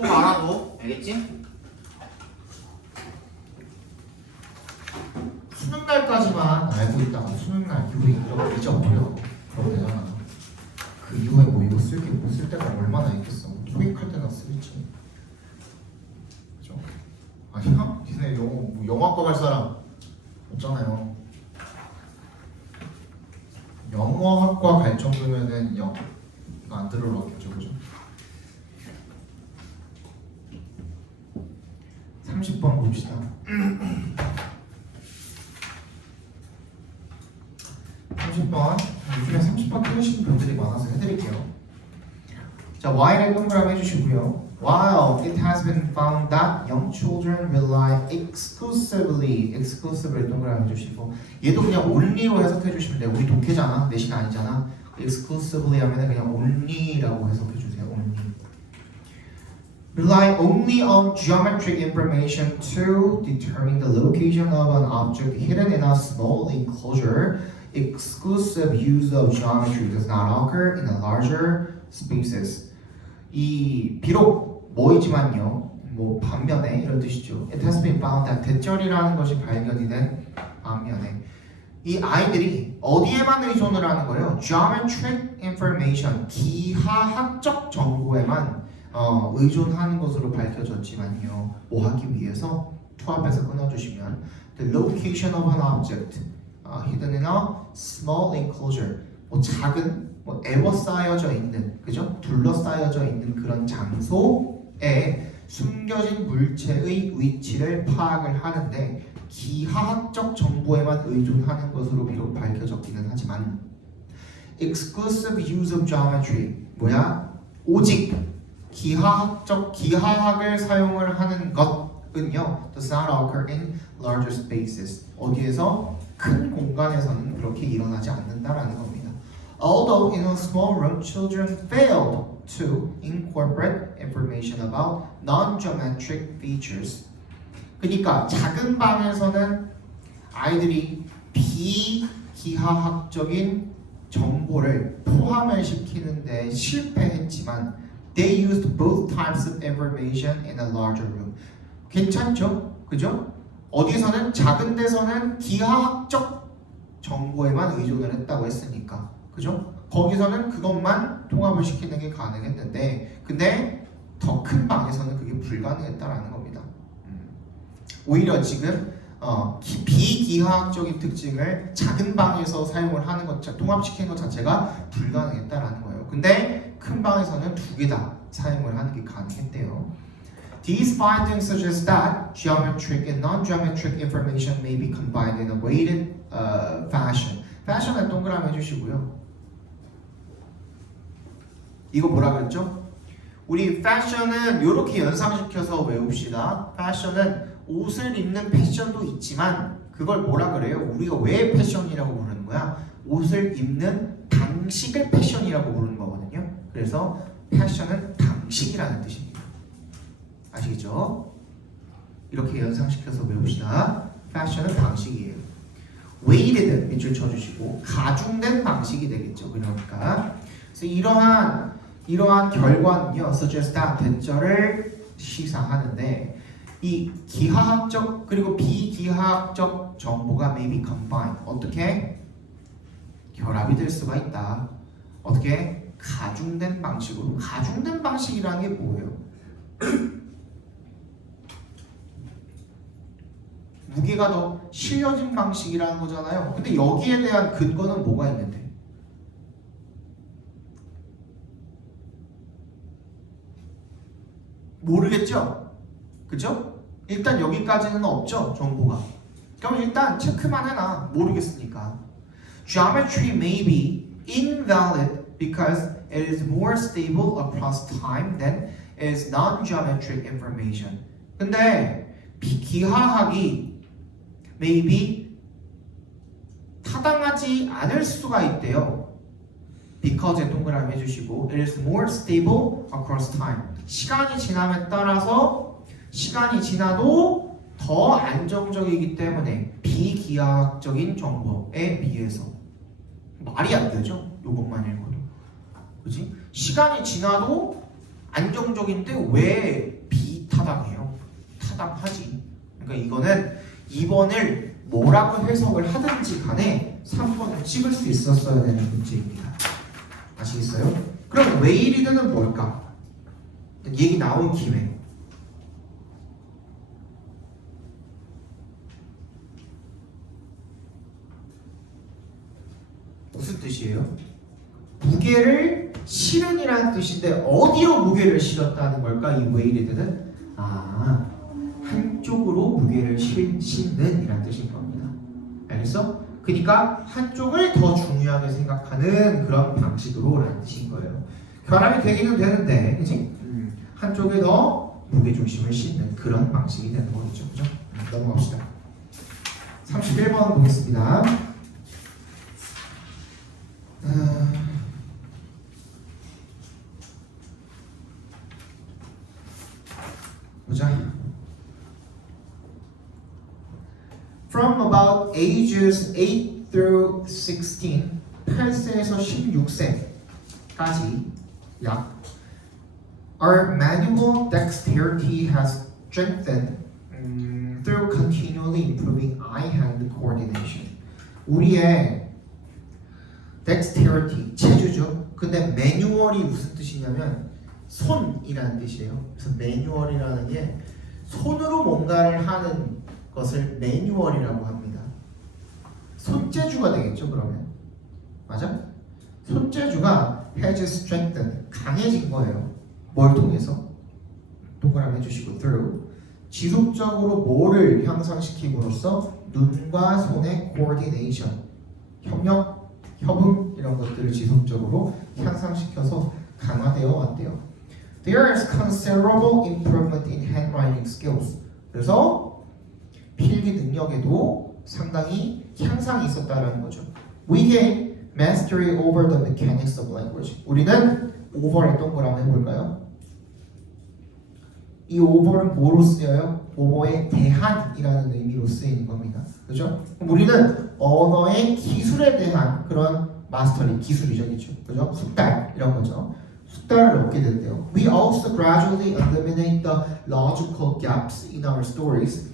꼭 알아도 알겠지? 수능 날까지만 알고 있다가 수능 날 이후에 이거 잊어버려. 그럼 되잖아. 그 이후에 뭐 이거 쓸 게 못 쓸 때가 얼마나 있겠어. 토익할 때나 쓰겠지. 그죠? 아니야? 니네 뭐 영어학과 갈 사람 없잖아요. 영어학과 갈 정도면은 이거 안 들으러겠죠, 그죠? 30번 봅시다. 30번. 요즘에 30번 틀리시는 분들이 많아서 해드릴게요. 자, while에 동그라미 해주시고요. While it has been found that young children rely exclusively 동그라미 해주시고, 얘도 그냥 only로 해석해 주시면 돼요. 우리 독해잖아, 내신 아니잖아. exclusively 하면 그냥 only라고 해석해 주세요. only. Rely only on geometric information to determine the location of an object hidden in a small enclosure. Exclusive use of geometry does not occur in the larger spaces. 이 비록 뭐이지만요, 뭐 반면에 이런 뜻이죠. It has been found that 대절이라는 것이 발견이 된 반면에 이 아이들이 어디에만 의존을 하는 거예요? Geometric information, 기하학적 정보에만 의존하는 것으로 밝혀졌지만요. 뭐 하기 위해서 to 앞에서 끊어주시면 the location of an object hidden in a small enclosure, 뭐 작은 뭐 에워싸여져 있는, 그죠? 둘러싸여져 있는 그런 장소에 숨겨진 물체의 위치를 파악을 하는데 기하학적 정보에만 의존하는 것으로 비록 밝혀졌기는 하지만 exclusive use of geometry, 뭐야? 오직 기하학을 사용을 하는 것은요 does not occur in larger spaces. 어디에서? 큰 공간에서는 그렇게 일어나지 않는다라는 겁니다. Although in a small room, children failed to incorporate information about non-geometric features. 그러니까 작은 방에서는 아이들이 비기하학적인 정보를 포함을 시키는데 실패했지만 they used both types of information in a larger room. 괜찮죠? 그죠? 어디서는 작은 데서는 기하학적 정보에만 의존을 했다고 했으니까, 그죠? 거기서는 그것만 통합을 시키는 게 가능했는데, 근데 더 큰 방에서는 그게 불가능했다라는 겁니다. 오히려 지금 비기하학적인 특징을 작은 방에서 사용을 하는 것, 통합시키는 것 자체가 불가능했다라는 거예요. 근데 큰 방에서는 두 개 다 사용을 하는 게 가능했대요. These findings suggest that geometric and non-geometric information may be combined in a weighted fashion. fashion을 동그라미 해주시고요. 이거 뭐라 그랬죠? 우리 fashion은 이렇게 연상시켜서 외웁시다. fashion은 옷을 입는 패션도 있지만 그걸 뭐라 그래요? 우리가 왜 패션이라고 부르는 거야? 옷을 입는 방식을 패션이라고 부르는 거거든요. 그래서 fashion은 방식이라는 뜻입니다. 아시겠죠? 이렇게 연상시켜서 외웁시다. fashion은 방식이에요. weighted 밑줄 쳐주시고 가중된 방식이 되겠죠. 그러니까 그래서 이러한 결과는요, suggest that 대절을 시사하는데 이 기하학적 그리고 비기하학적 정보가 may be combined. 어떻게? 결합이 될 수가 있다. 어떻게? 가중된 방식으로. 가중된 방식이라는 게 뭐예요? 무게가 더 실려진 방식이라는 거잖아요. 근데 여기에 대한 근거는 뭐가 있는데? 모르겠죠? 그죠? 일단 여기까지는 없죠, 정보가. 그럼 일단 체크만 해놔. 모르겠으니까. Geometry may be invalid because it is more stable across time than is non-geometric information. 근데 기하학이 maybe 타당하지 않을 수가 있대요. because에 동그라미 해주시고 it is more stable across time. 시간이 지남에 따라서 시간이 지나도 더 안정적이기 때문에 비기하학적인 정보에 비해서 말이 안 되죠. 이것만 읽어도. 그지? 시간이 지나도 안정적인데 왜 비타당해요? 타당하지. 그러니까 이거는 2번을 뭐라고 해석을 하든지 간에 3번을 찍을 수 있었어야 되는 문제입니다. 아시겠어요? 그럼 웨이리드는 뭘까? 얘기 나온 김에 무슨 뜻이에요? 무게를 실은이라는 뜻인데 어디로 무게를 실었다는 걸까? 이 웨이리드는 한쪽으로 무게를 싣는 이라는 뜻인 겁니다. 알겠어? 그러니까 한쪽을 더 중요하게 생각하는 그런 방식으로 라는 뜻인 거예요. 결합이 되기는 되는데, 그치? 한쪽에 더 무게중심을 싣는 그런 방식이 되는 거죠. 그죠? 넘어갑시다. 31번 보겠습니다. 보자. From about ages 8 through 16, 8세에서 16세까지 약 our manual dexterity has strengthened through continually improving eye-hand coordination. 우리의 dexterity, 체주죠. 근데 매뉴얼이 무슨 뜻이냐면 손이라는 뜻이에요. 그래서 매뉴얼이라는 게 손으로 뭔가를 하는 것을 매뉴얼이라고 합니다. 손재주가 되겠죠, 그러면. 맞아? 손재주가 has strengthened, 강해진 거예요. 뭘 통해서? 동그라미 해주시고 through 지속적으로 뭐를 향상시킴으로써 눈과 손의 coordination, 협력, 협응 이런 것들을 지속적으로 향상시켜서 강화되어 왔대요. There is considerable improvement in handwriting skills. 그래서 필기 능력에도 상당히 향상이 있었다는 거죠. We gain mastery over the mechanics of language. 우리는 over의 동그라미 해볼까요? 이 over는 뭐로 쓰여요? over에 대한이라는 의미로 쓰이는 겁니다. 그죠? 그럼 우리는 언어의 기술에 대한 그런 마스터리, 기술이죠, 그죠? 숙달 이런 거죠. 숙달을 얻게 된대요. We also gradually eliminate the logical gaps in our stories.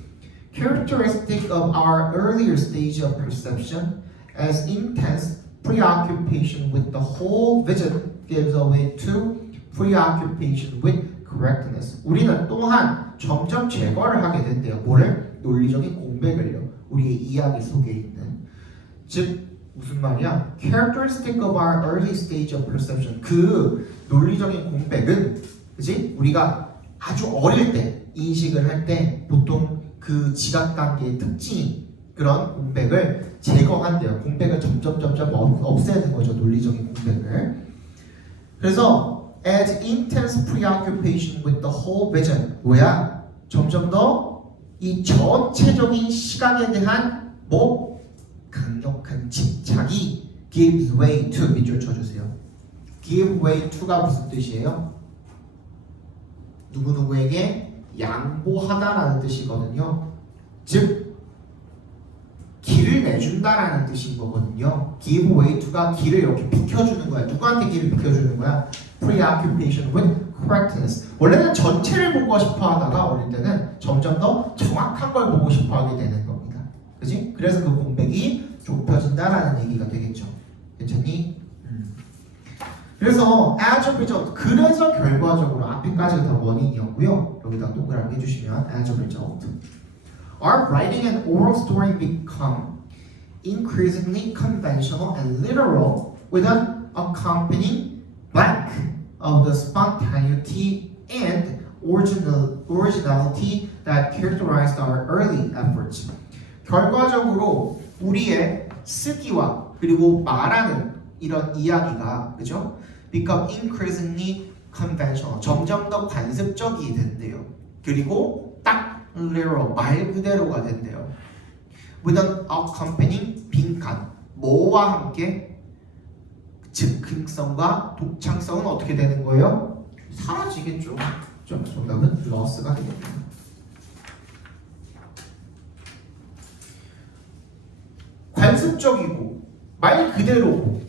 Characteristic of our earlier stage of perception, as intense preoccupation with the whole vision gives way to preoccupation with correctness. 우리는 또한 점점 제거를 하게 된대요. 뭐를? 논리적인 공백을요. 우리의 이야기 속에 있는. 즉 무슨 말이야? Characteristic of our early stage of perception. 그 논리적인 공백은, 그지? 우리가 아주 어릴 때 인식을 할 때 보통 그 지각 단계의 특징이 그런 공백을 제거한대요. 공백을 점점 없애는 거죠. 논리적인 공백을. 그래서 as intense preoccupation with the whole vision. 뭐야? 점점 더 이 전체적인 시각에 대한 강력한 집착이 gives way to. 밑줄 쳐주세요. give way to가 무슨 뜻이에요? 누구누구에게 양보하다라는 뜻이거든요. 즉 길을 내준다라는 뜻인 거거든요. give way to가 길을 이렇게 비켜주는 거야. 누구한테 길을 비켜주는 거야? preoccupation with correctness. 원래는 전체를 보고 싶어 하다가 어릴 때는 점점 더 정확한 걸 보고 싶어 하게 되는 겁니다. 그지? 그래서 그 공백이 좁혀진다라는 얘기가 되겠죠. 괜찮니? 그래서 as a result, 그래서 결과적으로 앞에까지가 다 원인이었고요. 여기다 동그라미 해주시면 as a result, our writing and oral story become increasingly conventional and literal with an accompanying lack of the spontaneity and originality that characterized our early efforts. 결과적으로 우리의 쓰기와 그리고 말하는 이런 이야기가, 그죠? become increasingly conventional, 점점 더 관습적이 된대요. 그리고 딱 literal, 말 그대로가 된대요. with an accompanying 빈칸, 뭐와 함께 즉흥성과 독창성은 어떻게 되는 거예요? 사라지겠죠. 정답은 loss가 되겠다. 관습적이고 말 그대로고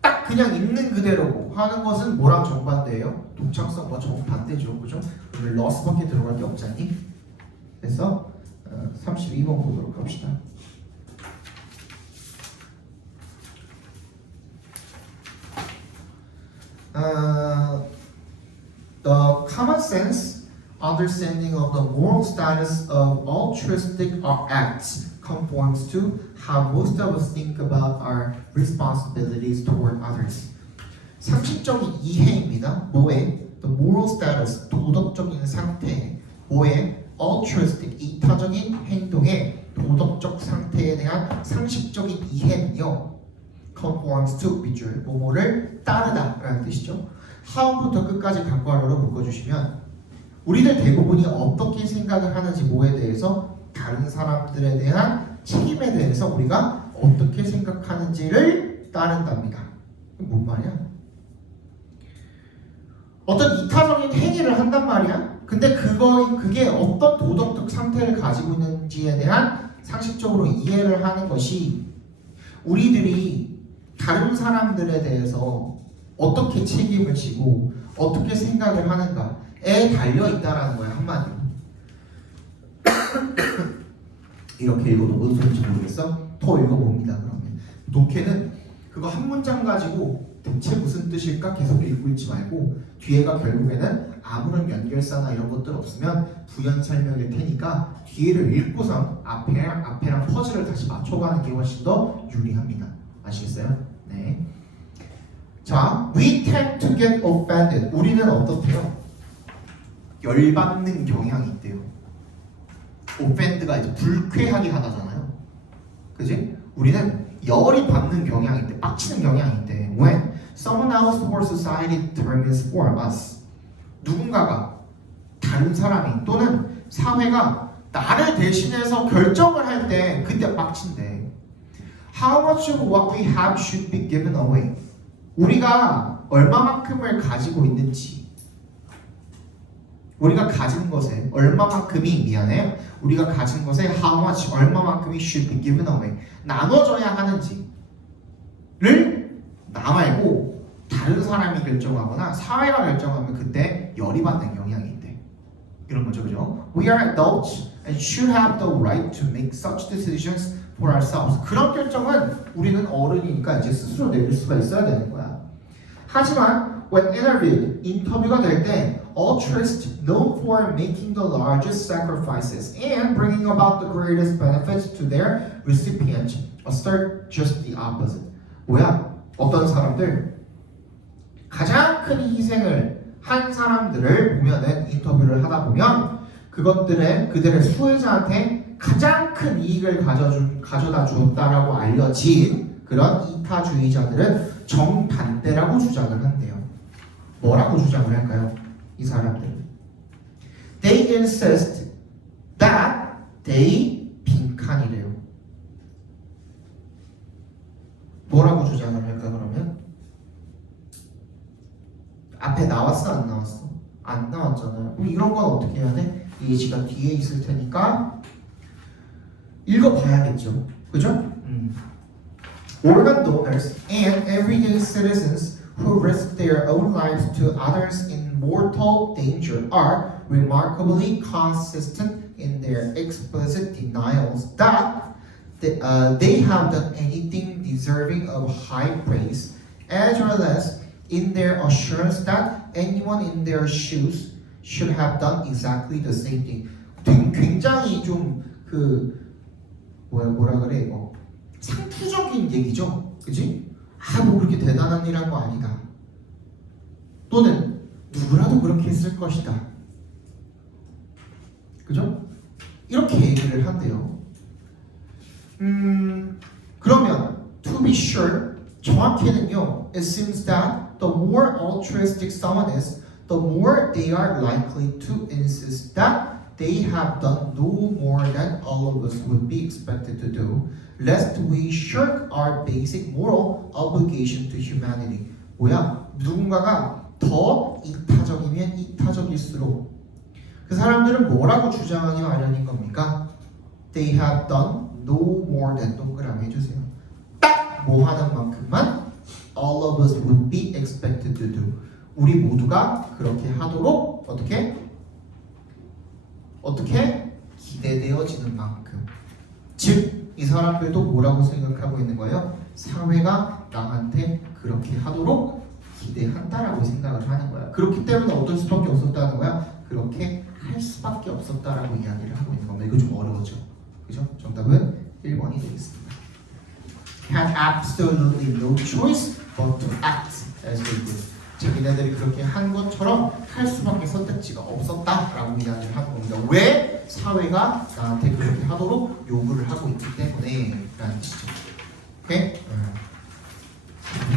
딱 그 그냥 있는 그대로 하는 것은 뭐랑 정반대예요? 독창성과 정반대죠. 그죠? 오늘 러스밖에 들어갈 게 없잖니? 그래서 32번 보도록 합시다. The common sense understanding of the moral status of altruistic acts conforms to how most of us think about our responsibilities toward others. 상식적인 이해입니다. 뭐에? The moral status, 도덕적인 상태. 뭐에? altruistic, 이타적인 행동의 도덕적 상태에 대한 상식적인 이해는요. conforms to 밑줄, 뭐뭐를 따르다 라는 뜻이죠. 하원부터 끝까지 관과로로 묶어주시면 우리들 대부분이 어떻게 생각을 하는지 뭐에 대해서 다른 사람들에 대한 책임에 대해서 우리가 어떻게 생각하는지를 따른답니다. 뭔 말이야? 어떤 이타적인 행위를 한단 말이야. 근데 그게 어떤 도덕적 상태를 가지고 있는지에 대한 상식적으로 이해를 하는 것이 우리들이 다른 사람들에 대해서 어떻게 책임을 지고 어떻게 생각을 하는가에 달려 있다라는 거야, 한마디로. 이렇게 읽어도 무슨 소리인지 모르겠어? 더 읽어봅니다. 그러면 독해는 그거 한 문장 가지고 대체 무슨 뜻일까 계속 읽고 있지 말고 뒤에가 결국에는 아무런 연결사나 이런 것들 없으면 부연 설명일 테니까 뒤에를 읽고선 앞에랑 퍼즐을 다시 맞춰가는 게 훨씬 더 유리합니다. 아시겠어요? 네. 자, we tend to get offended. 우리는 어떻대요? 열받는 경향이 있대요. offend가 이제 불쾌하게 하다잖아요. 그지? 우리는 열이 받는 경향이 있대. 빡치는 경향이 있대. When someone else or society determines for us. 누군가가 다른 사람이 또는 사회가 나를 대신해서 결정을 할 때 그때 빡친대. How much of what we have should be given away. 우리가 얼마만큼을 가지고 있는지, 우리가 가진 것에 얼마만큼이 우리가 가진 것에 how much 얼마만큼이 should be given away 나눠져야 하는지를 나 말고 다른 사람이 결정하거나 사회가 결정하면 그때 열이 받는 경향이 있대. 이런 거죠, 그죠? We are adults and should have the right to make such decisions for ourselves. 그런 결정은 우리는 어른이니까 이제 스스로 내릴 수가 있어야 되는 거야. 하지만 when interviewed, 인터뷰가 될 때 altruists known for making the largest sacrifices and bringing about the greatest benefits to their recipient assert just the opposite. 뭐야? 어떤 사람들 가장 큰 희생을 한 사람들을 보면은 인터뷰를 하다 보면 그들의 수혜자한테 가장 큰 이익을 가져다 주었다라고 알려진 그런 이타주의자들은 정반대라고 주장을 한대요. 뭐라고 주장을 할까요? 이 사람들은 They insist that they 빈칸이래요. 뭐라고 주장을 할까 그러면? 앞에 나왔어 안 나왔어? 안 나왔잖아요. 그럼 이런 건 어떻게 해야 돼? 이 예시가 뒤에 있을 테니까 읽어봐야겠죠. 그죠? Organ donors and everyday citizens who risk their own lives to others in mortal danger are remarkably consistent in their explicit denials that they have done anything deserving of high praise, as well as in their assurance that anyone in their shoes should have done exactly the same thing. 굉장히 좀 뭐라 그래 이거 상투적인 얘기죠, 그지? 뭐 그렇게 대단한 일 한 거 아니다. 또는 누구라도 그렇게 했을 것이다. 그죠? 이렇게 얘기를 한대요. 그러면 to be sure 정확히는요, it seems that the more altruistic someone is, the more they are likely to insist that they have done no more than all of us would be expected to do, lest we shirk our basic moral obligation to humanity. 뭐야? 누군가가 더 이타적이면 이타적일수록 그 사람들은 뭐라고 주장하기 마련인 겁니까? They have done no more than 동그라미 해주세요. 딱 뭐 하는 만큼만 all of us would be expected to do. 우리 모두가 그렇게 하도록 어떻게 기대되어지는 만큼. 즉, 이 사람들도 뭐라고 생각하고 있는 거예요? 사회가 나한테 그렇게 하도록 기대한다라고 생각을 하는 거야. 그렇기 때문에 어떨 수밖에 없었다는 거야. 그렇게 할 수밖에 없었다라고 이야기를 하고 있는 겁니다. 이거 좀 어려웠죠? 그죠? 정답은 1번이 되겠습니다. Had absolutely no choice but to act as they did. 자기네들이 그렇게 한 것처럼 할 수밖에 선택지가 없었다라고 이야기를 하는 겁니다. 왜? 사회가 나한테 그렇게 하도록 요구를 하고 있기 때문에 라는 뜻이죠. 오케이?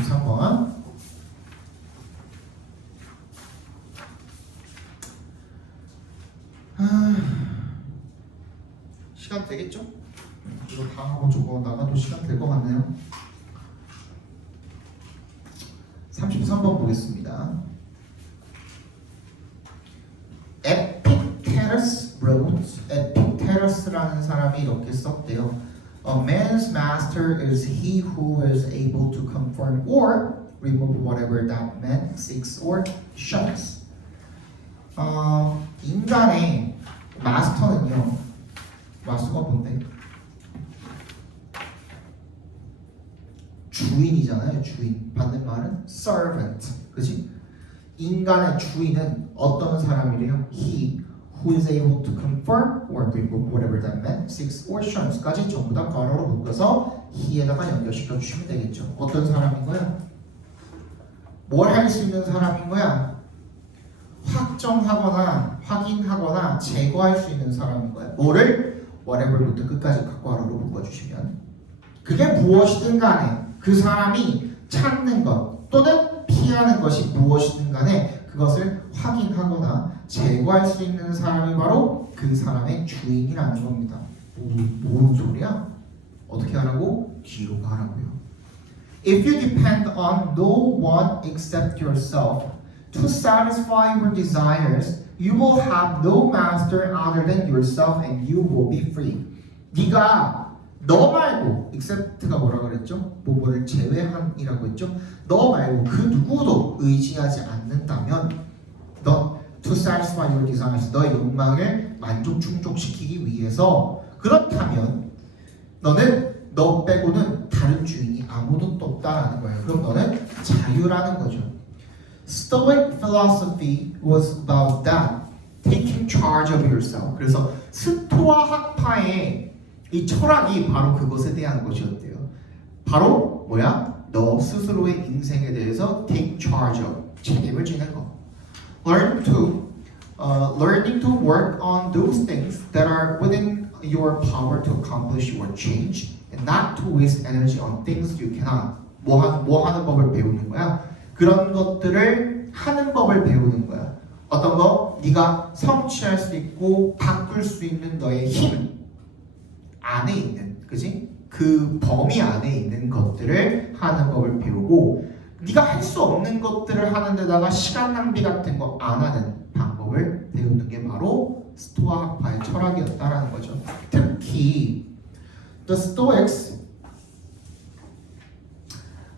3번. 시간 되겠죠? 이거 다 하고 저거 나가도 시간 될 것 같네요. 33번 보겠습니다. Epictetus wrote, Epictetus라는 사람이 이렇게 썼대요. A man's master is he who is able to confirm or remove whatever that man seeks or shuns. 인간의 마스터는요. 마스터가 뭔데? 주인이잖아요. 주인. 받는 말은 servant. 그치? 인간의 주인은 어떤 사람이래요? He who is able to confirm or remove whatever that man seeks or shuns까지 전부 다 괄호로 묶어서 he에다가 연결시켜 주시면 되겠죠. 어떤 사람인 거야? 뭘 할 수 있는 사람인 거야? 확정하거나 확인하거나 제거할 수 있는 사람인 거야. 뭐를? whatever부터 끝까지 괄호로 묶어주시면 그게 무엇이든 간에 그 사람이 찾는 것 또는 피하는 것이 무엇이든 간에 그것을 확인하거나 제거할 수 있는 사람이 바로 그 사람의 주인이라는 겁니다. 뭔 소리야? 어떻게 하라고? 뒤로 가라고요. If you depend on no one except yourself to satisfy your desires, you will have no master other than yourself and you will be free. 네가 너 말고, except가 뭐라 그랬죠? 뭐를 제외한이라고 했죠? 너 말고 그 누구도 의지하지 않는다면 너 to satisfy your desires, 너의 욕망을 만족 충족시키기 위해서 그렇다면 너는 너 빼고는 다른 주인이 아무도 없다라는 거예요. 그럼 너는 자유라는 거죠. Stoic philosophy was about that, taking charge of yourself. 그래서 스토아 학파의 이 철학이 바로 그것에 대한 것이었대요. 바로 뭐야? 너 스스로의 인생에 대해서 take charge of, 책임을 지는 거. Learning to work on those things that are within your power to accomplish your change, and not to waste energy on things you cannot. 뭐 하는 법을 배우는 거야? 그런 것들을 하는 법을 배우는 거야. 어떤 거? 네가 성취할 수 있고 바꿀 수 있는 너의 힘 안에 있는, 그지? 그 범위 안에 있는 것들을 하는 법을 배우고 네가 할 수 없는 것들을 하는 데다가 시간 낭비 같은 거 안 하는 방법을 배우는 게 바로 스토아 학파의 철학이었다라는 거죠. 특히 The Stoics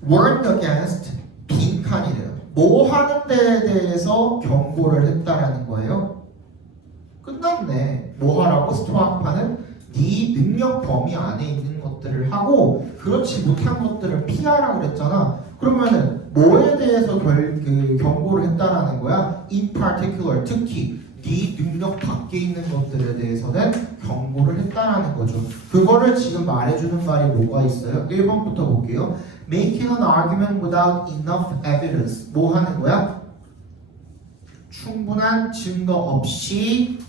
warned against 빈칸이래요. 뭐 하는 데에 대해서 경고를 했다라는 거예요. 끝났네. 뭐 하라고? 스토아 학파는 네 능력 범위 안에 있는 것들을 하고 그렇지 못한 것들을 피하라고 그랬잖아. 그러면은 뭐에 대해서 경고를 했다라는 거야? In particular, 특히 네 능력 밖에 있는 것들에 대해서는 경고를 했다라는 거죠. 그거를 지금 말해주는 말이 뭐가 있어요? 1번부터 볼게요. Making an argument without enough evidence. 뭐 하는 거야? 충분한 증거 없이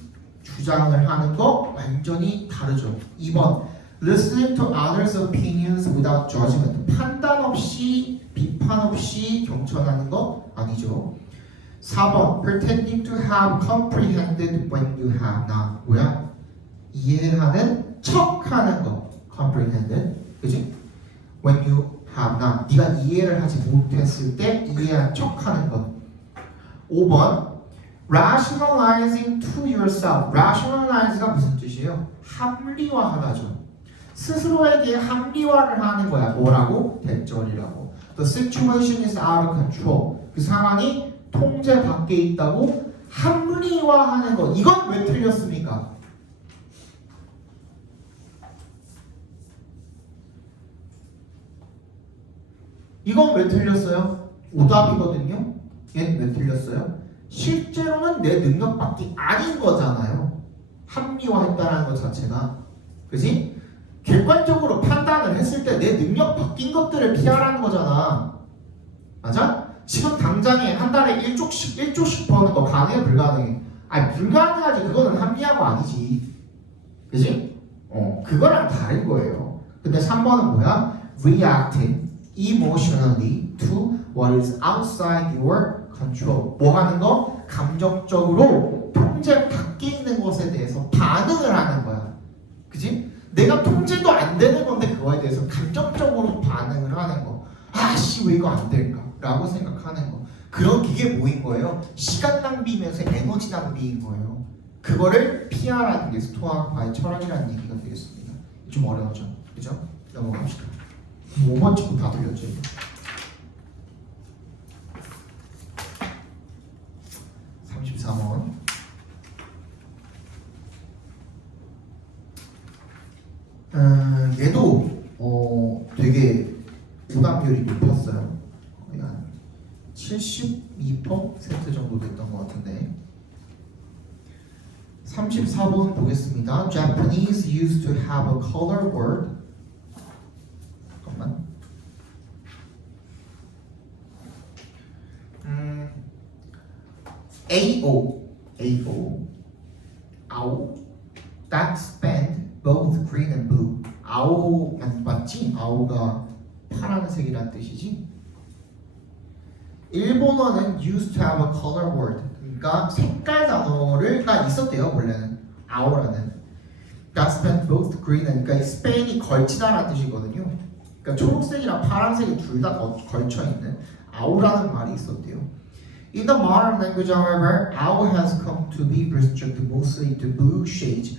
주장을 하는 거 완전히 다르죠. 2번 Listening to others' opinions without judgment. 판단 없이 비판 없이 경청하는 거 아니죠. 4번 Pretending to have comprehended when you have not. 뭐야? 이해하는 척하는 거. Comprehended. 그치? When you have not. 네가 이해를 하지 못했을 때 이해한 척하는 것. 5번 Rationalizing to yourself. Rationalize가 무슨 뜻이에요? 합리화하다죠. 스스로에게 합리화를 하는 거야. 뭐라고? 대절이라고. The situation is out of control. 그 상황이 통제 밖에 있다고 합리화하는 것. 이건 왜 틀렸습니까? 이건 왜 틀렸어요? 오답이거든요. 얘는 왜 틀렸어요? 실제로는 내 능력 밖이 아닌 거잖아요. 합리화했다는 것 자체가. 그지? 객관적으로 판단을 했을 때 내 능력 바뀐 것들을 피하라는 거잖아. 맞아? 지금 당장에 한 달에 1조씩 버는 거 가능해? 불가능해? 아니 불가능하지. 그거는 합리화가 아니지. 그지? 그거랑 다른 거예요. 근데 3번은 뭐야? Reacting emotionally to what is outside your control. 뭐 하는 거? 감정적으로 통제 밖에 있는 것에 대해서 반응을 하는 거야. 그지? 내가 통제도 안 되는 건데 그거에 대해서 감정적으로 반응을 하는 거. 아씨 왜 이거 안 될까? 라고 생각하는 거. 그런 게 뭐인 거예요? 시간 낭비면서 에너지 낭비인 거예요. 그거를 피하라는 게 스토아과의 철학이라는 얘기가 되겠습니다. 좀 어려웠죠? 그죠? 넘어갑시다. 5번 찍고 다 들렸죠? 34번. 얘도 되게 오답률이 높았어요. 거의 한 72% 정도 됐던 것 같은데. 34번 보겠습니다. Japanese used to have a color word. 잠깐만. AO, AO, that spanned both green and blue. 아오 맞지? 아오가 파란색이란 뜻이지. 일본어는 used to have a color word. 그러니까 색깔 단어가 있었대요 원래는. 아오라는. That spanned both green and 그러니까 스페인이 걸치다라는 뜻이거든요. 그러니까 초록색이랑 파란색이 둘 다 걸쳐 있는 아오라는 말이 있었대요. In the modern language, however, owl has come to be restricted mostly to blue shades.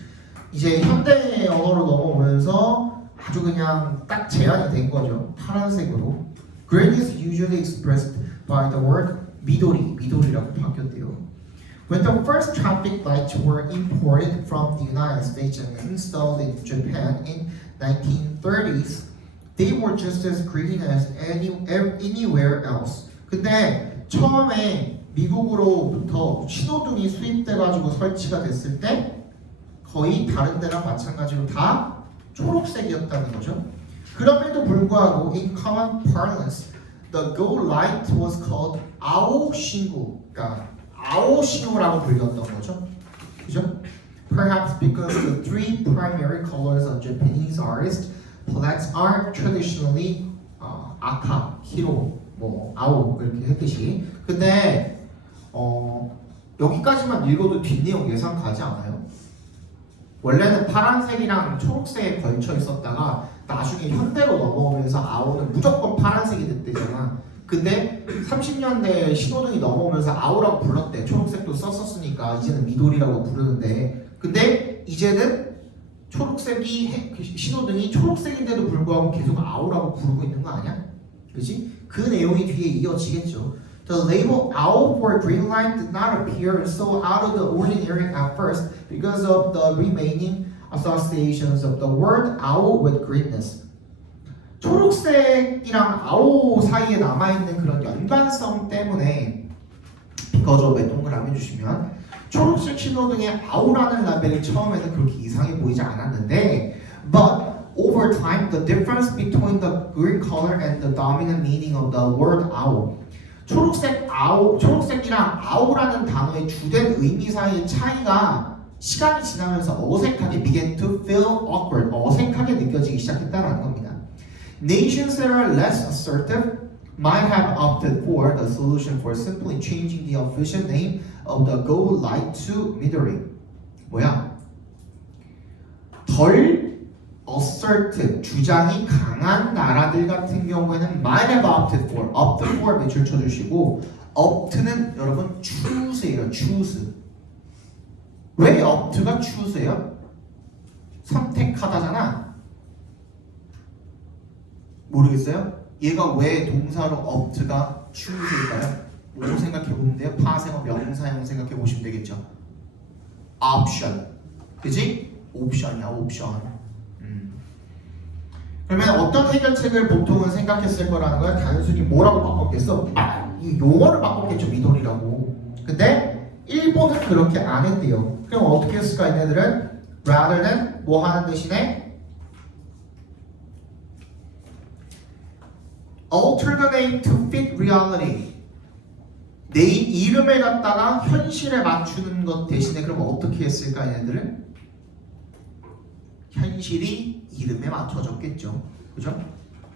이제 현대 언어로 넘어오면서 아주 그냥 딱 제한이 된 거죠. 파란색으로. Green is usually expressed by the word 미도리라고 바뀌었대요. When the first traffic lights were imported from the United States and installed in Japan in 1930s, they were just as green as anywhere else. 근데 처음에 미국으로부터 신호등이 수입돼가지고 설치가 됐을 때 거의 다른 데랑 마찬가지로 다 초록색이었다는 거죠. 그럼에도 불구하고 in common parlance, the go light was called 아오 신호, 그러니까 아오 신호라고 불렸던 거죠. 그죠? Perhaps because the three primary colors of Japanese artist palettes are traditionally 아카, 히로, 뭐 아오 이렇게 했듯이. 근데 여기까지만 읽어도 뒷내용 예상 가지 않아요? 원래는 파란색이랑 초록색에 걸쳐 있었다가 나중에 현대로 넘어오면서 아오는 무조건 파란색이 됐대잖아. 근데 30년대 신호등이 넘어오면서 아오라고 불렀대. 초록색도 썼었으니까 이제는 미도리라고 부르는데, 근데 이제는 초록색이 신호등이 초록색인데도 불구하고 계속 아오라고 부르고 있는 거 아니야? 그지? 그 내용이 뒤에 이어지겠죠. The label owl for green light did not appear so out of the ordinary at first because of the remaining associations of the word owl with greenness. 초록색이랑 아오 사이에 남아있는 그런 연관성 때문에 because of에 동그라미 주시면 초록색 신호등에 아오라는 라벨이 처음에는 그렇게 이상해 보이지 않았는데 but over time the difference between the green color and the dominant meaning of the word owl 초록색이랑 아오라는 단어의 주된 의미 사이의 차이가 시간이 지나면서 어색하게 began to feel awkward, 어색하게 느껴지기 시작했다는 겁니다. Nations that are less assertive might have opted for the solution for simply changing the official name of the go light to Midori. 뭐야? 덜 assertive, 주장이 강한 나라들 같은 경우에는 might have opted for 매출 쳐주시고 opt는 여러분 choose예요. choose. 왜 opt가 choose예요? 선택하다잖아. 모르겠어요? 얘가 왜 동사로 opt가 추세일까요? 뭐 생각해 보면 돼요? 파생어 명사형 생각해 보시면 되겠죠. option, 그지? 옵션이야, 옵션. 그러면 어떤 해결책을 보통은 생각했을 거라는 거야? 단순히 뭐라고 바꿨겠어? 이 용어를 바꿨겠죠, 미돌이라고. 근데 일본은 그렇게 안 했대요. 그럼 어떻게 했을까? 얘네들은 rather than 뭐 하는 대신에 alter the name to fit reality. 내 이름을 갖다가 현실에 맞추는 것 대신에 그럼 어떻게 했을까? 얘네들은 현실이 이름에 맞춰졌겠죠. 그죠?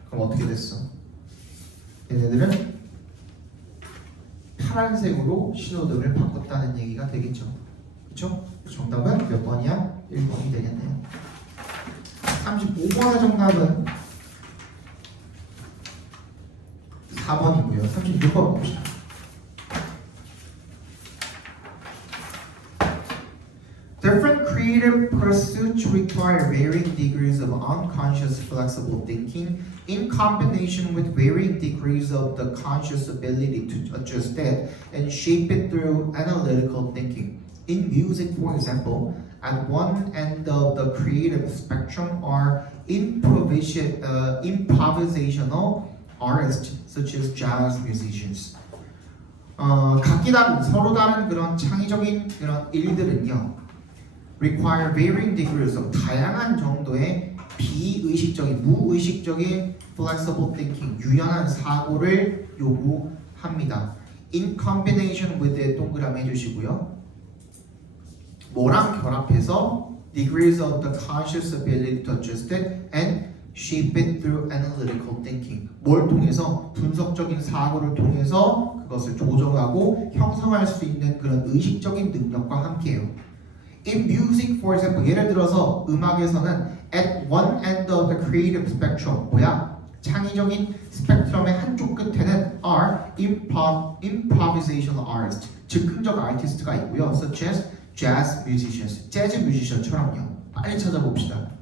그럼 어떻게 됐어? 얘네들은 파란색으로 신호등을 바꿨다는 얘기가 되겠죠. 그쵸? 정답은 몇 번이야? 1번이 되겠네요. 35번의 정답은 4번이고요. 36번 봅시다. Different creative pursuits require varying degrees of unconscious flexible thinking in combination with varying degrees of the conscious ability to adjust it and shape it through analytical thinking. In music, for example, at one end of the creative spectrum are improvisational artists such as jazz musicians. 각기 다른 서로 다른 그런 창의적인 그런 일들은요. require varying degrees of 다양한 정도의 비의식적인, 무의식적인 flexible thinking, 유연한 사고를 요구합니다. In combination with it 동그라미 해주시고요. 뭐랑 결합해서 degrees of the conscious ability to adjust it and shape it through analytical thinking. 뭘 통해서? 분석적인 사고를 통해서 그것을 조정하고 형성할 수 있는 그런 의식적인 능력과 함께해요. In music, for example, 예를 들어서 음악에서는 at one end of the creative spectrum, 뭐야? 창의적인 스펙트럼의 한쪽 끝에는 are improvisational artists, 즉흥적 아티스트가 있고요. such as jazz musicians, 재즈 뮤지션처럼요. 빨리 찾아봅시다.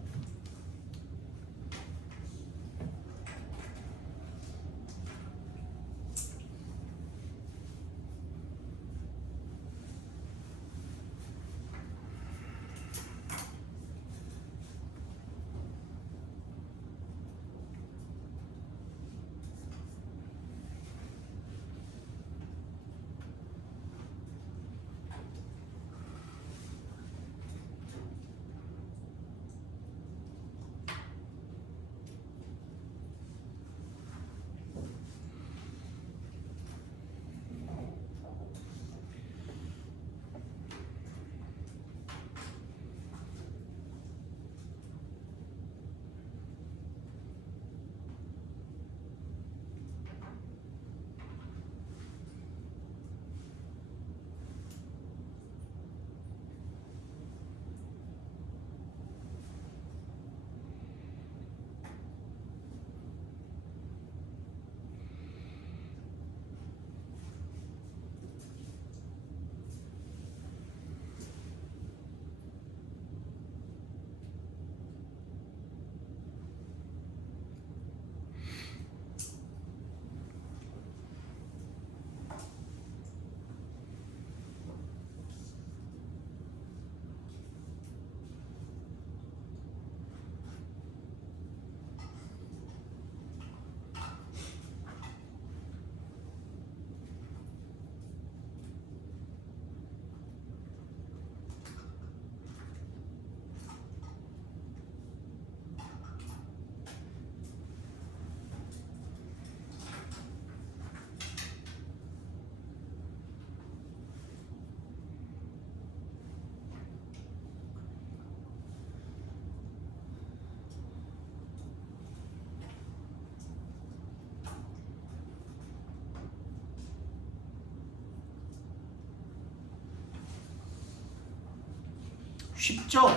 쉽죠?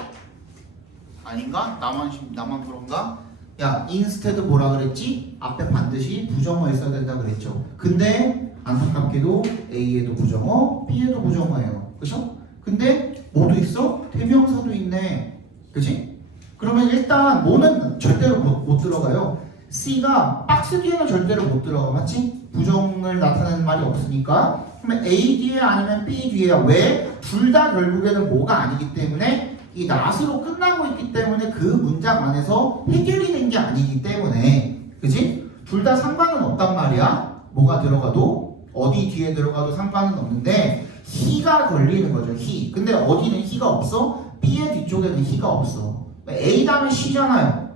아닌가? 나만 그런가? 야, instead 뭐라 그랬지? 앞에 반드시 부정어 있어야 된다 그랬죠. 근데 안타깝게도 A에도 부정어, B에도 부정어예요. 그죠? 근데 뭐도 있어? 대명사도 있네. 그치? 그러면 일단 뭐는 절대로 못 들어가요. C가 박스 뒤에는 절대로 못 들어가. 맞지? 부정을 나타내는 말이 없으니까. 그러면 A 뒤에 아니면 B 뒤에야. 왜? 둘 다 결국에는 뭐가 아니기 때문에 이 not으로 끝나고 있기 때문에 그 문장 안에서 해결이 된 게 아니기 때문에, 그지? 둘 다 상관은 없단 말이야. 뭐가 들어가도 어디 뒤에 들어가도 상관은 없는데 he가 걸리는 거죠. he. 근데 어디는 he가 없어? B의 뒤쪽에는 he가 없어. A 다음에 C잖아요.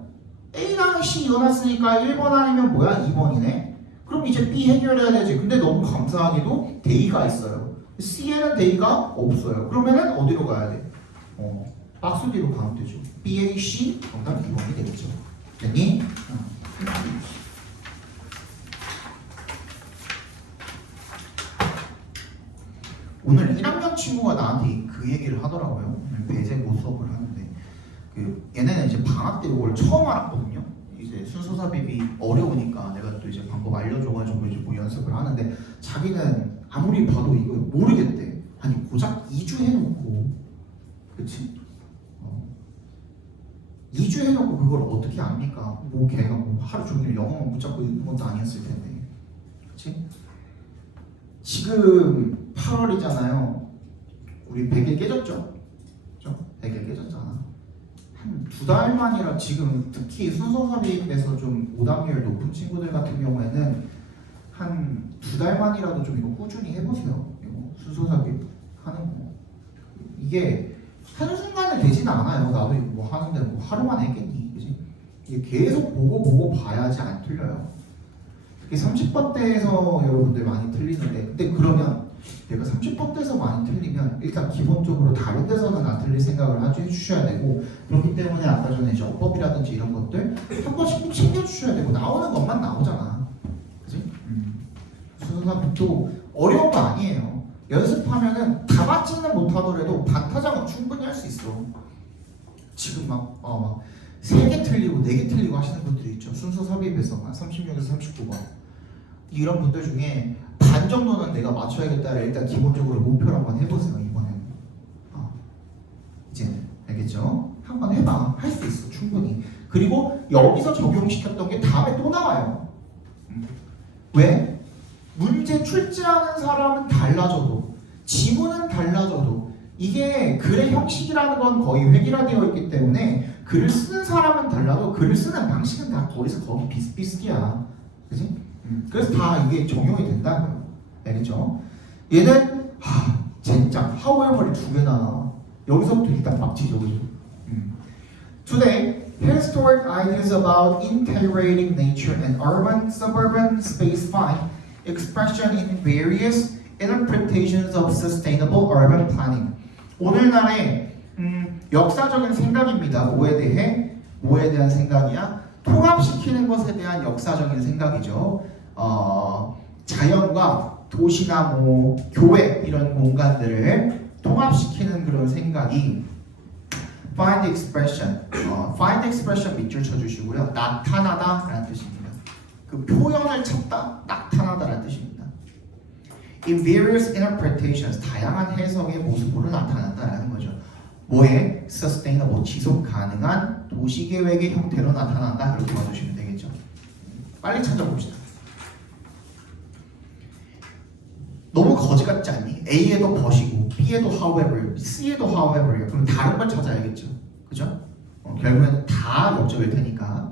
A 다음에 C 이어놨으니까 1번 아니면 뭐야? 2번이네. 그럼 이제 B 해결해야 되지. 근데 너무 감사하게도 데이가 있어요. C에는 데이가 없어요. 그러면은 어디로 가야 돼? 박스 뒤로 가면 되죠. B, A, C 정답 2번이 되겠죠. 됐니? 오늘 1학년 친구가 나한테 그 얘기를 하더라고요. 배제고 수업을 하는데 얘네는 이제 방학 때 이걸 처음 알았거든요. 이제 순서 삽입이 어려우니까 내가 또 이제 방법 알려줘가지고 이제 뭐 연습을 하는데 자기는 아무리 봐도 이거 모르겠대. 아니 고작 2주 해놓고, 그치? 2주 해놓고 그걸 어떻게 압니까? 뭐 걔가 뭐 하루 종일 영어만 붙잡고 있는 것도 아니었을 텐데, 그치? 지금 8월이잖아요. 우리 100일 깨졌죠? 그죠? 100일 깨졌잖아. 한 2달 만이라 지금 특히 순서 삽입에서 좀 오답률 높은 친구들 같은 경우에는 한 2달 만이라도 좀 이거 꾸준히 해보세요. 이거 순서 삽입 하는 거. 이게 한순간에 되진 않아요. 나도 이거 뭐 하는데 뭐 하루만 했겠니? 그지? 이게 계속 보고 봐야지 안 틀려요. 특히 30번대에서 여러분들 많이 틀리는데, 근데 그러면 내가 30번대에서 많이 틀리면 일단 기본적으로 다른 데서는 안 틀릴 생각을 아주 해주셔야 되고, 그렇기 때문에 아까 전에 이제 어법이라든지 이런 것들 한 번씩 꼭 챙겨주셔야 되고, 나오는 것만 나오잖아. 그지? 순서삽입도 어려운 거 아니에요. 연습하면은 다 맞지는 못하더라도 반타작은 충분히 할 수 있어. 지금 막 3개 틀리고 4개 틀리고 하시는 분들이 있죠. 순서 삽입에서 한 36에서 39번. 이런 분들 중에 반 정도는 내가 맞춰야겠다를 일단 기본적으로 목표를 한번 해보세요. 이번에는. 이제는 알겠죠? 한번 해봐. 할 수 있어. 충분히. 그리고 여기서 적용시켰던 게 다음에 또 나와요. 왜? 문제 출제하는 사람은 달라져도 지문은 달라져도 이게 글의 형식이라는 건 거의 획일화되어 있기 때문에 글을 쓰는 사람은 달라도 글을 쓰는 방식은 다 거기서 거의 비슷비슷이야. 그지? 그래서 다 이게 적용이 된다고요. 알겠죠? 얘는 젠장 however이 2개나 나와. 여기서부터 일단 막지죠. 그죠? Today, historic ideas about integrating nature and urban suburban space find expression in various interpretations of sustainable urban planning. 오늘날의 역사적인 생각입니다. 뭐에 대한 생각이야? 통합시키는 것에 대한 역사적인 생각이죠. 자연과 도시나 뭐 교회 이런 공간들을 통합시키는 그런 생각이 find expression. find expression 밑줄 쳐주시고요. 나타나다라는 뜻입니다. 그 표현을 찾다, 나타나다라는 뜻입니다. In various interpretations, 다양한 해석의 모습으로 나타난다라는 거죠. 뭐에? sustainable, 지속 가능한 도시계획의 형태로 나타난다. 그렇게 봐주시면 되겠죠. 빨리 찾아봅시다. 너무 거지 같지 않니? A에도 but이고 B에도 however, C에도 however요. 그럼 다른 걸 찾아야겠죠. 그죠? 결국에는 다 역적일 테니까.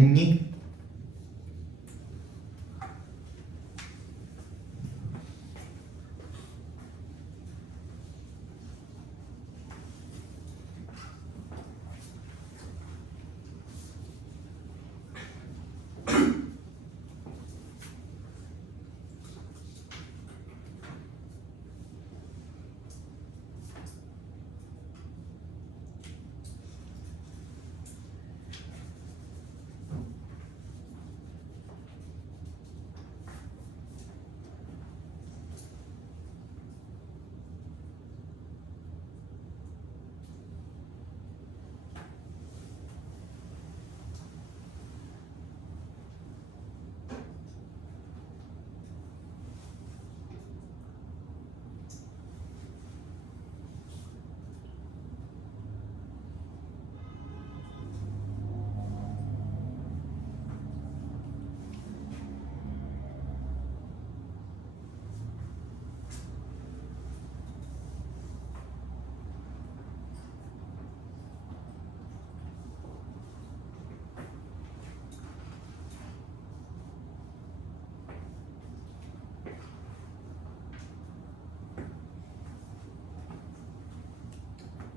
됐니?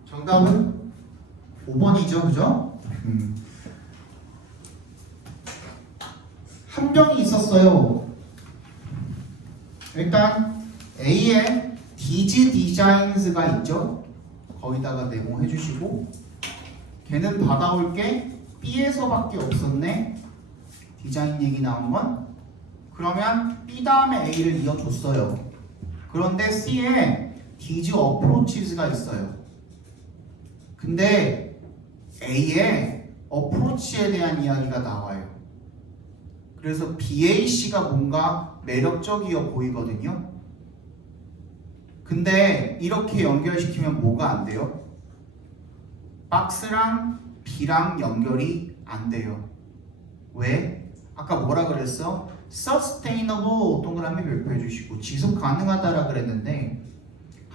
정답은 5번이죠, 그죠? 함정이 있었어요. 일단 A에 디지 디자인즈가 있죠. 거기다가 네모해 주시고 걔는 받아올 게 B에서밖에 없었네. 디자인 얘기 나온 건. 그러면 B 다음에 A를 이어줬어요. 그런데 C에 디지 어프로치즈가 있어요. 근데 A에 어프로치에 대한 이야기가 나와요. 그래서 BAC가 뭔가 매력적이어 보이거든요. 근데 이렇게 연결시키면 뭐가 안 돼요? 박스랑 B랑 연결이 안 돼요. 왜? 아까 뭐라 그랬어? Sustainable 동그라미 별표해 주시고 지속 가능하다라 그랬는데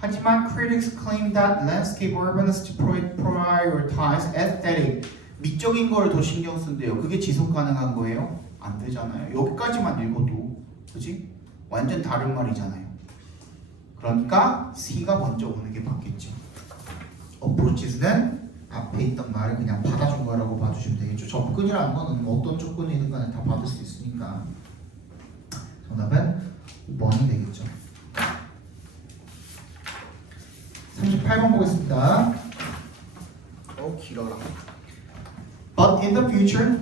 하지만 critics claim that landscape urbanists prioritize aesthetic 미적인 걸 더 신경 쓴대요. 그게 지속 가능한 거예요? 안 되잖아요. 여기까지만 읽어도 그지? 완전 다른 말이잖아요. 그러니까 C가 먼저 오는 게 맞겠죠. approaches는 앞에 있던 말을 그냥 받아준 거라고 봐주시면 되겠죠. 접근이라는 거는 어떤 조건이든 간에 다 받을 수 있으니까 정답은 5번이 되겠죠. 38번 보겠습니다. 길어라. But in the future,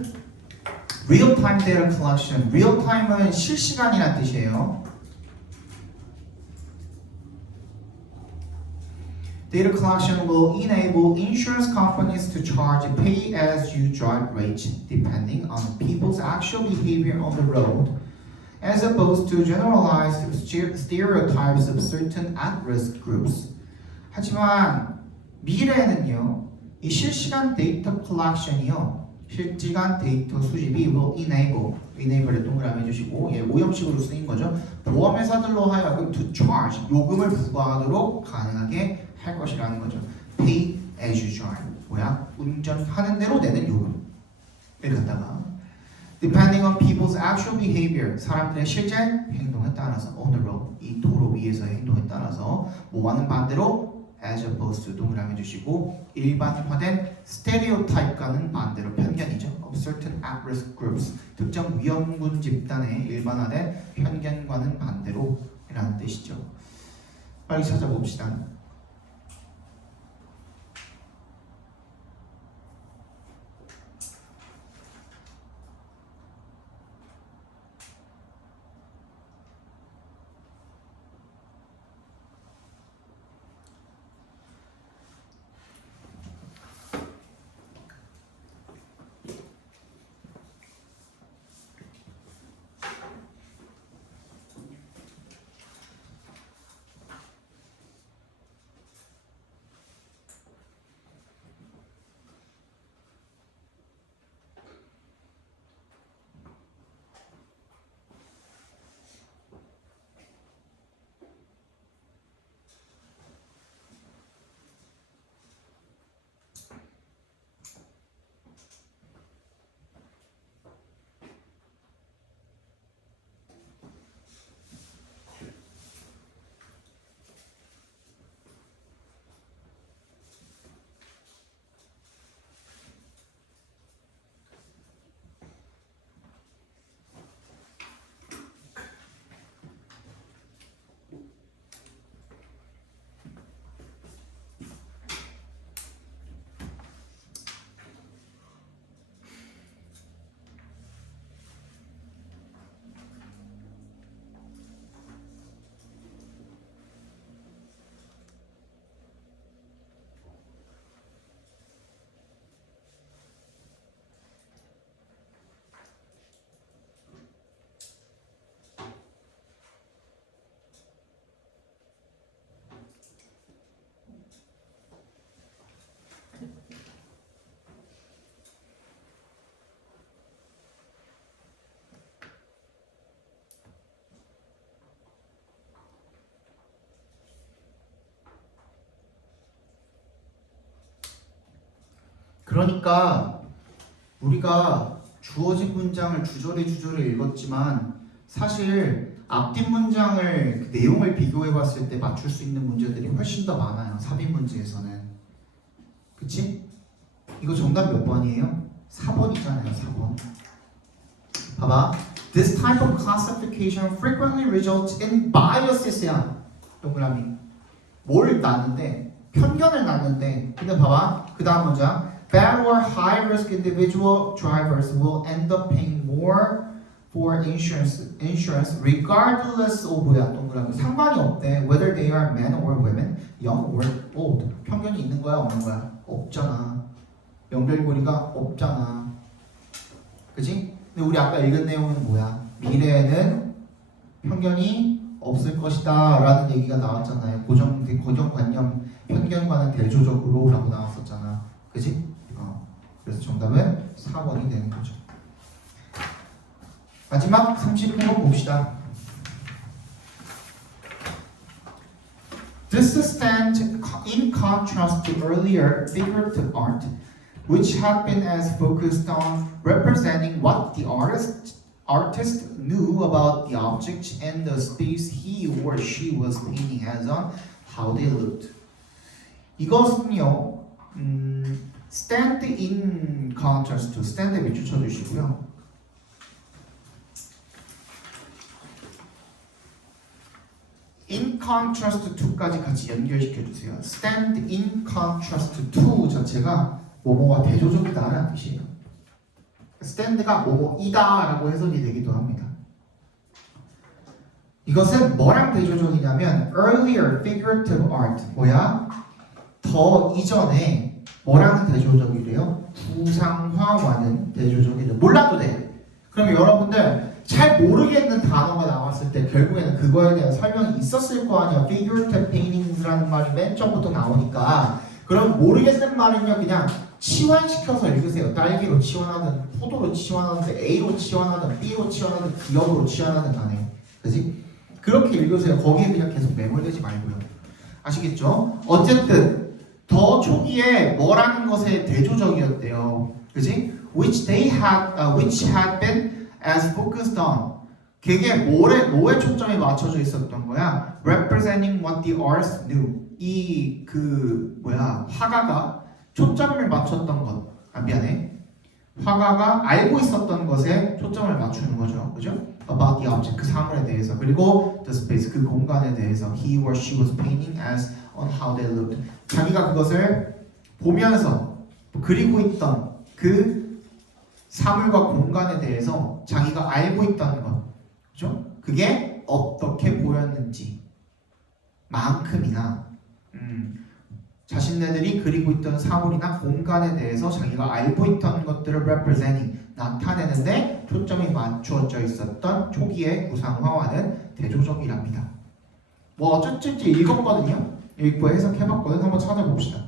real-time data collection. real-time은 실시간이라는 뜻이에요. Data collection will enable insurance companies to charge a pay-as-you-drive rate depending on people's actual behavior on the road, as opposed to generalized stereotypes of certain at-risk groups. 하지만 미래에는요, 이 실시간 데이터 컬렉션이요, 실시간 데이터 수집이 will enable을 동그라미 해주시고 오형식으로 쓰인 거죠. 보험회사들로 하여금 to charge 요금을 부과하도록 가능하게 할 것이라는 거죠. Pay as you drive 뭐야? 운전하는 대로 내는 요금을 갖다가 depending on people's actual behavior 사람들의 실제 행동에 따라서 on the road 이 도로 위에서의 행동에 따라서 뭐와는 반대로 as opposed to 동그라미 해주시고 일반화된 stereotype과는 반대로 편견이죠. of certain at-risk groups 특정 위험군 집단의 일반화된 편견과는 반대로 라는 뜻이죠. 빨리 찾아봅시다. 그러니까 우리가 주어진 문장을 주저리 읽었지만 사실 앞뒷 문장을 그 내용을 비교해 봤을 때 맞출 수 있는 문제들이 훨씬 더 많아요. 삽입 문제에서는. 그치? 이거 정답 몇 번이에요? 4번이잖아요. 4번. 봐봐. This type of classification frequently results in biases야. 동그라미. 뭘 낳는데? 편견을 낳는데. 근데 봐봐. 그 다음 문장. Bad or high risk individual drivers will end up paying more for insurance regardless of 뭐야? 동그라미. 상관이 없대. Whether they are men or women, young or old. 편견이 있는 거야? 없는 거야? 없잖아. 연결고리가 없잖아. 그치? 근데 우리 아까 읽은 내용은 뭐야? 미래에는 편견이 없을 것이다 라는 얘기가 나왔잖아요. 고정관념 편견과는 대조적으로 라고 나왔었잖아. 그치? 그래서 정답은 4번이 되는 거죠. 마지막 39번 봅시다. This stands in contrast to earlier figurative art, which had been as focused on representing what the artist knew about the object and the space he or she was painting as on how they looked. 이것은요, stand in contrast to stand에 밑줄 쳐주시고요. in contrast to까지 같이 연결시켜 주세요. stand in contrast to 자체가 뭐뭐와 대조적이다라는 뜻이에요. stand가 뭐뭐이다라고 해석이 되기도 합니다. 이것은 뭐랑 대조적이냐면 earlier figurative art 뭐야? 더 이전에 뭐랑 대조적이래요? 구상화와는 대조적이래. 몰라도 돼. 그럼 여러분들 잘 모르겠는 단어가 나왔을 때 결국에는 그거에 대한 설명이 있었을 거 아니야. figurative paintings라는 말이 맨 처음부터 나오니까. 그럼 모르겠는 말은요 그냥 치환시켜서 읽으세요. 딸기로 치환하든 포도로 치환하든 A로 치환하든 B로 치환하든 기업으로 치환하든 간에. 그지? 그렇게 읽으세요. 거기에 그냥 계속 매몰되지 말고요. 아시겠죠? 어쨌든 더 초기에 뭐라는 것에 대조적이었대요. 그지? which had been as focused on. 그게 뭐에 초점이 맞춰져 있었던 거야? representing what the artist knew. 화가가 초점을 맞췄던 것. 화가가 알고 있었던 것에 초점을 맞추는 거죠. 그죠? about the object, 그 사물에 대해서. 그리고 the space, 그 공간에 대해서. he or she was painting as on how they looked. 자기가 그것을 보면서 그리고 있던 그 사물과 공간에 대해서 자기가 알고 있다는 것. 그죠? 그게 어떻게 보였는지 만큼이나 자신네들이 그리고 있던 사물이나 공간에 대해서 자기가 알고 있던 것들을 representing, 나타내는데 초점이 맞추어져 있었던 초기의 구상화와는 대조적이랍니다. 뭐 어쨌든지 읽었거든요. 읽고 해석해봤거든. 한번 찾아봅시다.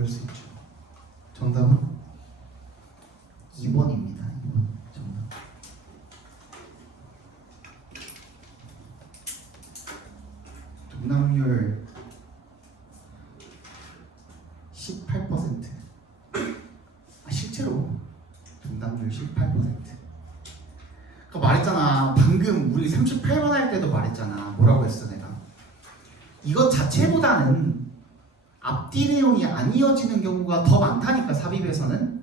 그럴 수 있죠. 정답은 2번입니다. 2번 정답. 동남률 18%. 실제로 동남률 18%. 그러니까 말했잖아. 방금 우리 38번 할 때도 말했잖아. 뭐라고 했어 내가? 이것 자체보다는 앞뒤 내용이 안 이어지는 경우가 더 많다니까 삽입에서는.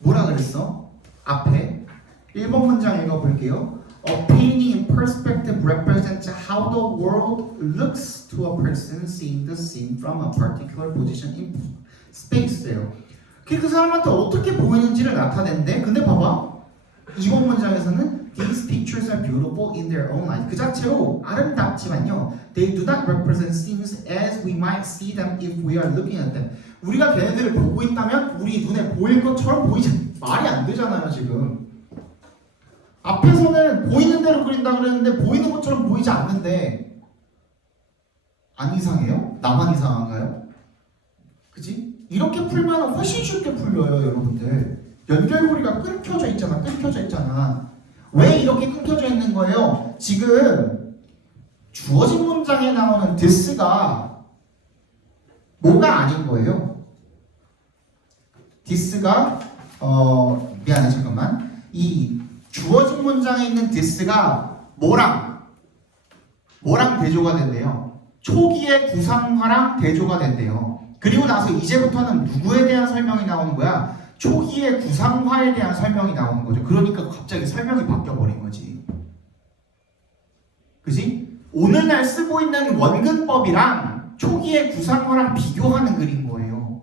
뭐라 그랬어? 앞에 1번 문장 읽어볼게요. A painting in perspective represents how the world looks to a person seeing the scene from a particular position in space예요. 그 사람한테 어떻게 보이는지를 나타낸대. 근데 봐봐. 이번 문장에서는 These pictures are beautiful in their own right. 그 자체로 아름답지만요. They do not represent scenes as we might see them if we are looking at them. 우리가 걔네들을 보고 있다면 우리 눈에 보일 것처럼 보이지 말이 안 되잖아요 지금. 앞에서는 보이는 대로 그린다 그랬는데 보이는 것처럼 보이지 않는데 안 이상해요? 나만 이상한가요? 그지? 이렇게 풀면 훨씬 쉽게 풀려요 여러분들. 연결고리가 끊겨져 있잖아. 끊겨져 있잖아. 왜 이렇게 끊겨져 있는 거예요? 지금 주어진 문장에 나오는 this가 뭐가 아닌 거예요. this가 미안해 잠깐만. 이 주어진 문장에 있는 this가 뭐랑 대조가 된대요. 초기의 구상화랑 대조가 된대요. 그리고 나서 이제부터는 누구에 대한 설명이 나오는 거야? 초기의 구상화에 대한 설명이 나오는 거죠. 그러니까 갑자기 설명이 바뀌어버린 거지. 그지? 오늘날 쓰고 있는 원근법이랑 초기의 구상화랑 비교하는 글인 거예요.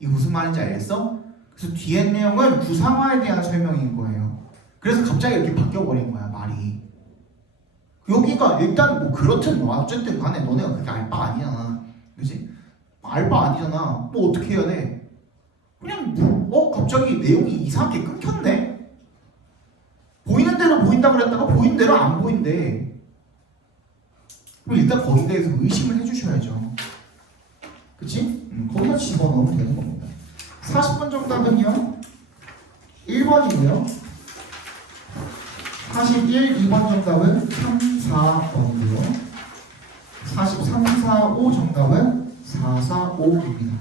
이게 무슨 말인지 알겠어? 그래서 뒤에 내용은 구상화에 대한 설명인 거예요. 그래서 갑자기 이렇게 바뀌어버린 거야 말이. 여기가 일단 뭐 그렇든 뭐 어쨌든 간에 너네가 그렇게 알바 아니잖아. 그지? 알바 아니잖아. 뭐 어떻게 해야 돼? 그냥 갑자기 내용이 이상하게 끊겼네? 보이는 대로 보인다 그랬다가 보이는 대로 안 보인대. 그럼 일단 거기에 대해서 의심을 해주셔야죠. 그치? 거기다 집어넣으면 되는 겁니다. 40번 정답은요 1번이고요 41, 2번 정답은 3, 4번이고요 43, 4, 5 정답은 4, 4, 5입니다.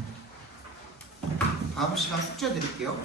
다음 시간 숙제 드릴게요.